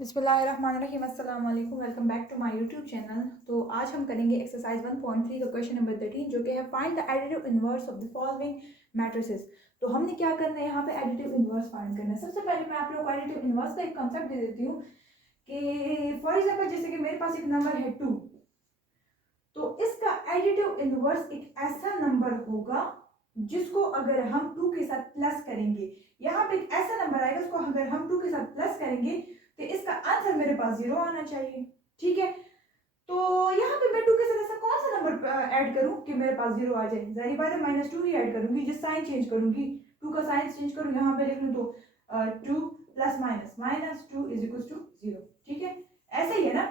बिस्मिल्लाहिर्रहमानिर्रहीम, अस्सलाम वालेकुम, welcome back to my YouTube channel. तो आज हम करेंगे एक्सरसाइज 1.3 का क्वेश्चन नंबर 13 जो कि है find the additive inverse of the following matrices. तो हमने क्या करना है यहाँ पे एडिटिव इनवर्स फाइंड करना है। सबसे पहले मैं आप लोगों को एडिटिव इनवर्स का एक कॉन्सेप्ट दे देती हूँ कि फॉर एग्जाम्पल जैसे कि मेरे पास एक नंबर है 2, तो इसका एडिटिव इनवर्स एक ऐसा नंबर होगा जिसको अगर हम 2 के साथ प्लस करेंगे, यहाँ पे एक ऐसा नंबर आएगा उसको अगर हम 2 के साथ प्लस करेंगे तो इसका आंसर मेरे पास 0 आना चाहिए। ठीक है, तो यहाँ पे मैं 2 के साथ ऐसा कौन सा नंबर ऐड करूं कि मेरे पास 0 आ जाए। जाहिर बात है -2 ही ऐड करूंगी, जिस साइन चेंज करूंगी 2 का साइन चेंज करूं, यहाँ पे लिख लूं तो 2 plus minus -2 is equal to 0। ठीक है, ऐसे ही है ना।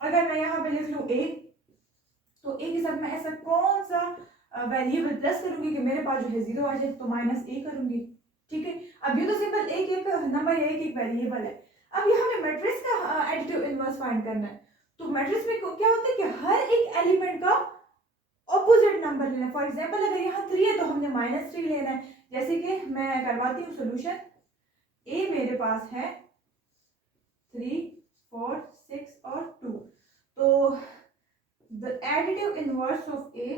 अगर मैं यहाँ पे लिख लूं a, तो a के साथ मैं ऐसा कौन सा वेरिएबल प्लस करूंगी कि मेरे पास जो है 0 आ जाए, तो -a करूंगी। ठीक है, अब ये तो सिंपल एक एक नंबर है, एक एक वेरिएबल है। अब यहाँ पे मैट्रिक्स का एडिटिव इनवर्स फाइंड करना है। तो मैट्रिक्स में क्या होता है कि हर एक एलिमेंट का ऑपोजिट नंबर लेना है। फॉर एग्जांपल अगर यहाँ 3 है तो हमने -3 लेना है। जैसे कि मैं करवाती हूँ सोल्यूशन। a मेरे पास है 3, 4, 6 और 2। तो the additive inverse of a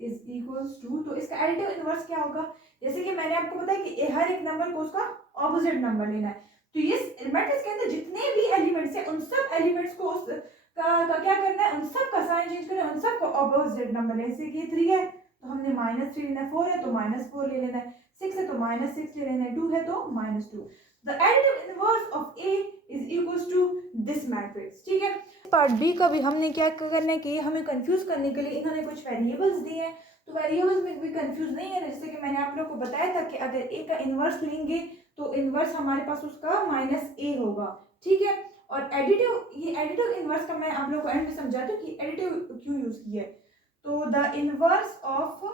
is equals to, तो इसका एडिटिव इनवर्स क्या होगा। जैसे कि मैंने आपको बताया कि हर एक नंबर को उसका ऑपोजिट नंबर लेना है। तो ये मैट्रिक्स के अंदर जितने भी एलिमेंट्स हैं उन सब एलिमेंट्स को का क्या करना है, उन सब का साइन चेंज करना है, उन सब को ऑपोजिट नंबर लेना है। जैसे कि 3 है तो हमने -3 लेना है, 4 है तो -4 ले लेना है, 6 है तो -6 ले लेना है, 2 है तो -2। The additive inverse of a is equals to this matrix. ठीक है, पार्ट बी का भी हमने क्या करना है कि हमें कंफ्यूज करने के लिए इन्होंने कुछ वेरिएबल्स दिए हैं। तो वेरिएबल्स में भी कंफ्यूज नहीं है, जैसे कि मैंने आप लोग को बताया था कि अगर a का इनवर्स लेंगे तो इनवर्स हमारे पास उसका -a होगा। ठीक है, और ये एडिटिव इनवर्स का मैं आप लोग को एंड में समझाती हूँ कि एडिटिव क्यों यूज किया है। तो the inverse of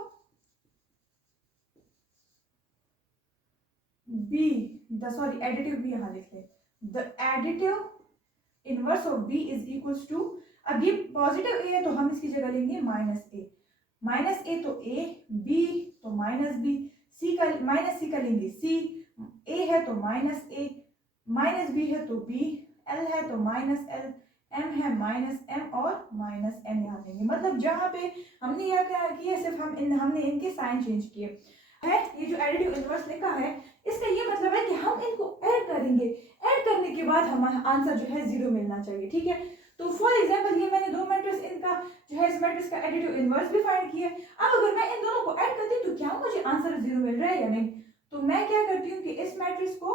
b, sorry additive भी यहाँ लिख ले, the additive inverse of b is equals to, अब ये पॉजिटिव a है तो हम इसकी जगह लेंगे -a तो a, b तो -b, c का लेंगे c, a है तो -a, -b है तो b, l है तो -l, m है -m और -n यहाँ लेंगे। मतलब जहाँ पे हमने यह क्या किया, सिर्फ हमने इनके साइन चेंज किए है। ये जो एडिटिव इनवर्स लिखा है इसका ये मतलब है कि हम इनको ऐड करेंगे, ऐड करने के बाद हमारा आंसर जो है 0 मिलना चाहिए। ठीक है, तो फॉर एग्जांपल ये मैंने दो मैट्रिक्स, इनका जो है इस मैट्रिक्स का एडिटिव इनवर्स भी फाइंड किया है। अब अगर मैं इन दोनों को ऐड करती हूँ तो क्या मुझे आंसर 0 मिल रहा है या नहीं। तो मैं क्या करती हूँ कि इस मैट्रिक्स को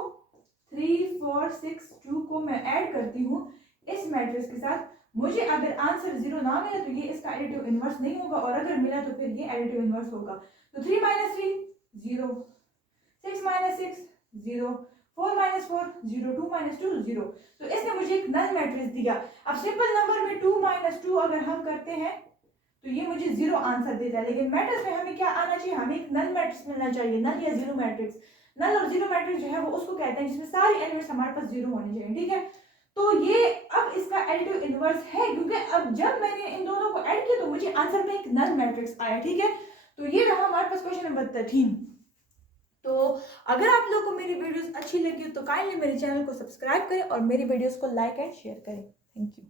3, 4, 6, 2 को मैं ऐड करती हूँ इस मैट्रिक्स के साथ। मुझे अगर आंसर 0 ना मिले तो ये इसका एडिटिव इनवर्स नहीं होगा, और अगर मिला तो फिर ये एडिटिव इनवर्स होगा। तो 3 - 3 0, 6 - 6 0, 4 - 4 0, 2 - 2 0। तो इसने मुझे एक नल मैट्रिक्स दिया। अब सिंपल नंबर में 2 - 2 अगर हम करते हैं तो ये मुझे 0 आंसर देता है, लेकिन मैट्रिक्स में हमें क्या आना चाहिए, हमें एक नल मैट्रिक्स मिलना चाहिए, नल या 0 मैट्रिक्स। नल और 0 मैट्रिक्स जो है वो उसको कहते हैं जिसमें सारे एलिमेंट्स हमारे पास 0 होने चाहिए। ठीक है, तो ये अब इसका एडिटिव इनवर्स है, क्योंकि अब जब मैंने इन दोनों को ऐड किया तो मुझे आंसर में एक नल मैट्रिक्स आया। ठीक है, तो ये रहा हमारे पास क्वेश्चन नंबर 13। तो अगर आप लोगों को मेरी वीडियोस अच्छी लगी तो काइंडली मेरे चैनल को सब्सक्राइब करें और मेरी वीडियोस को लाइक एंड शेयर करें। Thank you.